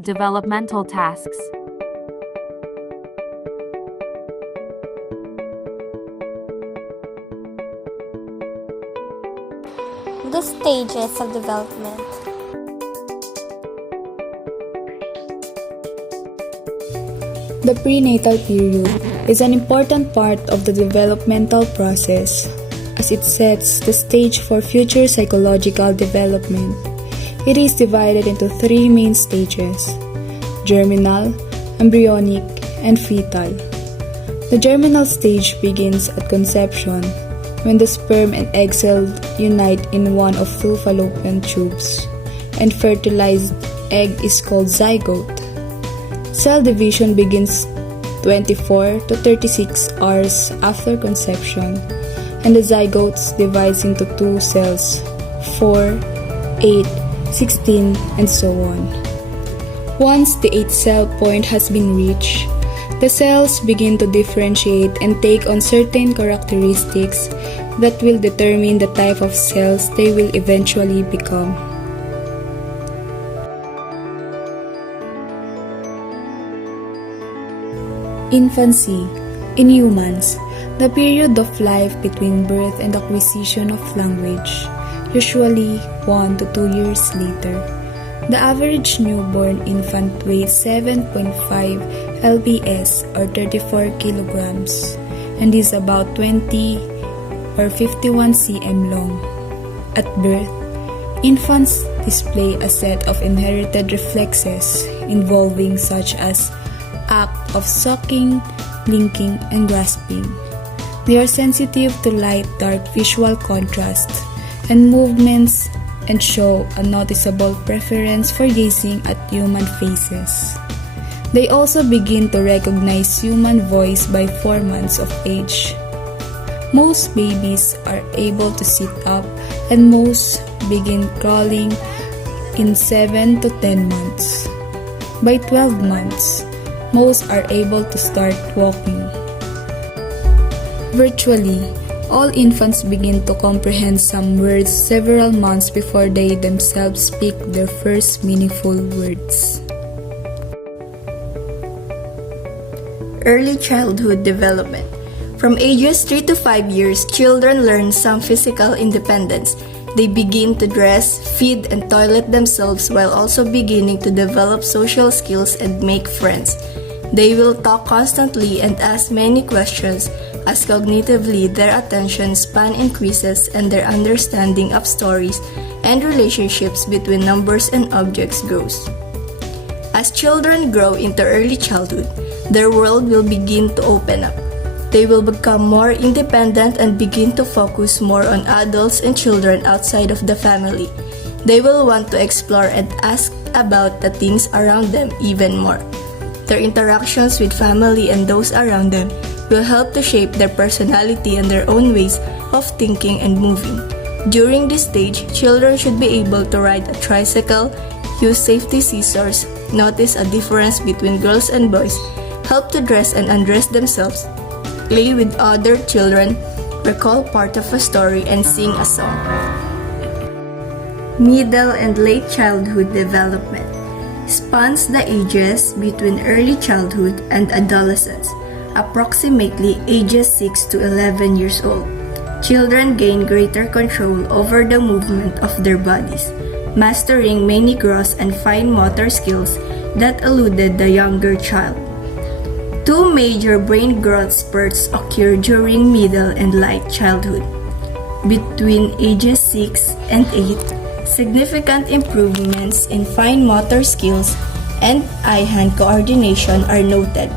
Developmental tasks. The stages of development. The prenatal period is an important part of the developmental process as it sets the stage for future psychological development. It is divided into three main stages: germinal, embryonic, and fetal. The germinal stage begins at conception, when the sperm and egg cell unite in one of two fallopian tubes, and fertilized egg is called zygote. Cell division begins 24 to 36 hours after conception, and the zygotes divides into two cells, 4, 8, 16, and so on. Once the 8th cell point has been reached, the cells begin to differentiate and take on certain characteristics that will determine the type of cells they will eventually become. Infancy. In humans, the period of life between birth and acquisition of language, usually 1 to 2 years later. The average newborn infant weighs 7.5 lbs or 34 kilograms and is about 20 or 51 cm long. At birth, infants display a set of inherited reflexes involving such as act of sucking, blinking, and grasping. They are sensitive to light-dark visual contrast and movements and show a noticeable preference for gazing at human faces. They also begin to recognize human voice by 4 months of age. Most babies are able to sit up and most begin crawling in 7 to 10 months. By 12 months, most are able to start walking. Virtually, all infants begin to comprehend some words several months before they themselves speak their first meaningful words. Early childhood development. From ages 3 to 5 years, children learn some physical independence. They begin to dress, feed, and toilet themselves while also beginning to develop social skills and make friends. They will talk constantly and ask many questions, as cognitively their attention span increases and their understanding of stories and relationships between numbers and objects grows. As children grow into early childhood, their world will begin to open up. They will become more independent and begin to focus more on adults and children outside of the family. They will want to explore and ask about the things around them even more. Their interactions with family and those around them will help to shape their personality and their own ways of thinking and moving. During this stage, children should be able to ride a tricycle, use safety scissors, notice a difference between girls and boys, help to dress and undress themselves, play with other children, recall part of a story, and sing a song. Middle and late childhood development spans the ages between early childhood and adolescence, approximately ages 6 to 11 years old. Children gain greater control over the movement of their bodies, mastering many gross and fine motor skills that eluded the younger child. Two major brain growth spurts occur during middle and late childhood. Between ages 6 and 8, significant improvements in fine motor skills and eye-hand coordination are noted.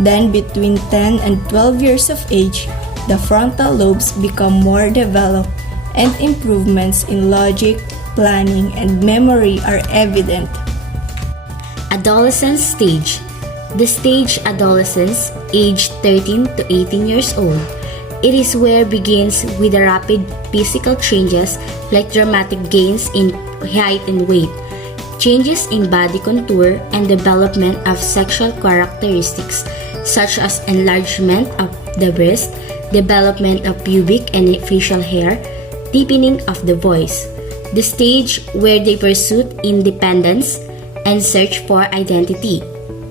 Then between 10 and 12 years of age, the frontal lobes become more developed and improvements in logic, planning, and memory are evident. Adolescence stage. The stage adolescence, age 13 to 18 years old. It is where begins with the rapid physical changes like dramatic gains in height and weight, changes in body contour, and development of sexual characteristics such as enlargement of the breast, development of pubic and facial hair, deepening of the voice. The stage where they pursue independence and search for identity.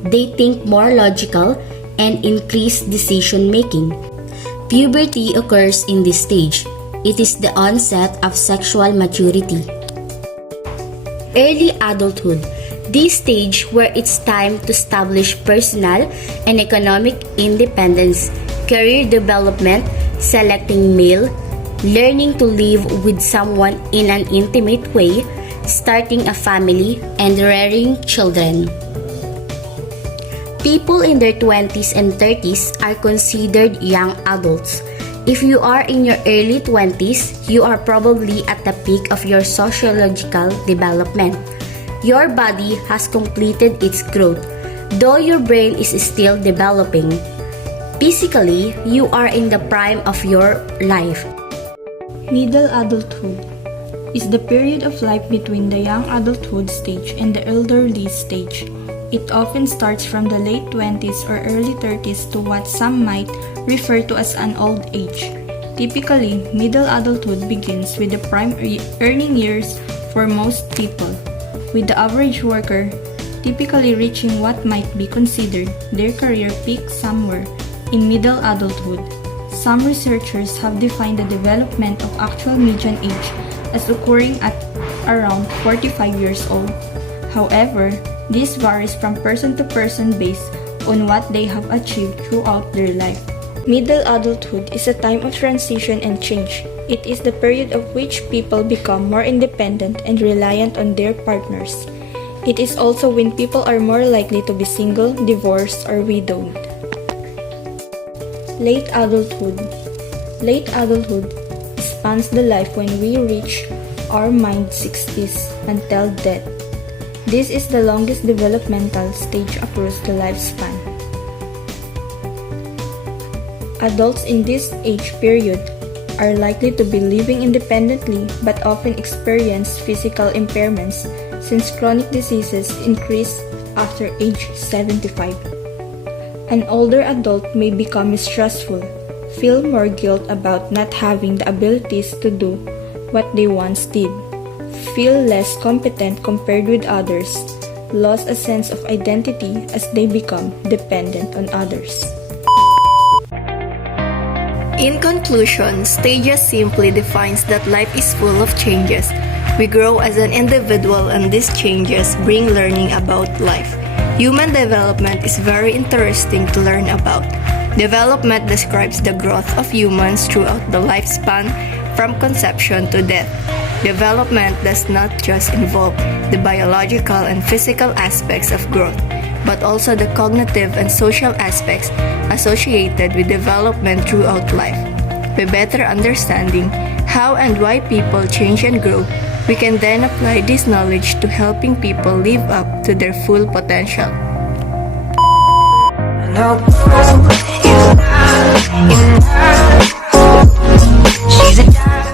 They think more logical and increase decision making. Puberty occurs in this stage. It is the onset of sexual maturity. Early adulthood. This stage where it's time to establish personal and economic independence, career development, selecting male, learning to live with someone in an intimate way, starting a family, and rearing children. People in their 20s and 30s are considered young adults. If you are in your early 20s, you are probably at the peak of your sociological development. Your body has completed its growth, though your brain is still developing. Physically, you are in the prime of your life. Middle adulthood is the period of life between the young adulthood stage and the elderly stage. It often starts from the late 20s or early 30s to what some might refer to as an old age. Typically, middle adulthood begins with the prime earning years for most people, with the average worker typically reaching what might be considered their career peak somewhere in middle adulthood. Some researchers have defined the development of actual median age as occurring at around 45 years old. However, this varies from person to person based on what they have achieved throughout their life. Middle adulthood is a time of transition and change. It is the period of which people become more independent and reliant on their partners. It is also when people are more likely to be single, divorced, or widowed. Late adulthood. Late adulthood spans the life when we reach our mid-60s until death. This is the longest developmental stage across the lifespan. Adults in this age period are likely to be living independently but often experience physical impairments since chronic diseases increase after age 75. An older adult may become stressful, feel more guilt about not having the abilities to do what they once did, feel less competent compared with others, lose a sense of identity as they become dependent on others. In conclusion, stages simply defines that life is full of changes. We grow as an individual and these changes bring learning about life. Human development is very interesting to learn about. Development describes the growth of humans throughout the lifespan from conception to death. Development does not just involve the biological and physical aspects of growth, but also the cognitive and social aspects associated with development throughout life. By better understanding how and why people change and grow, we can then apply this knowledge to helping people live up to their full potential. She's a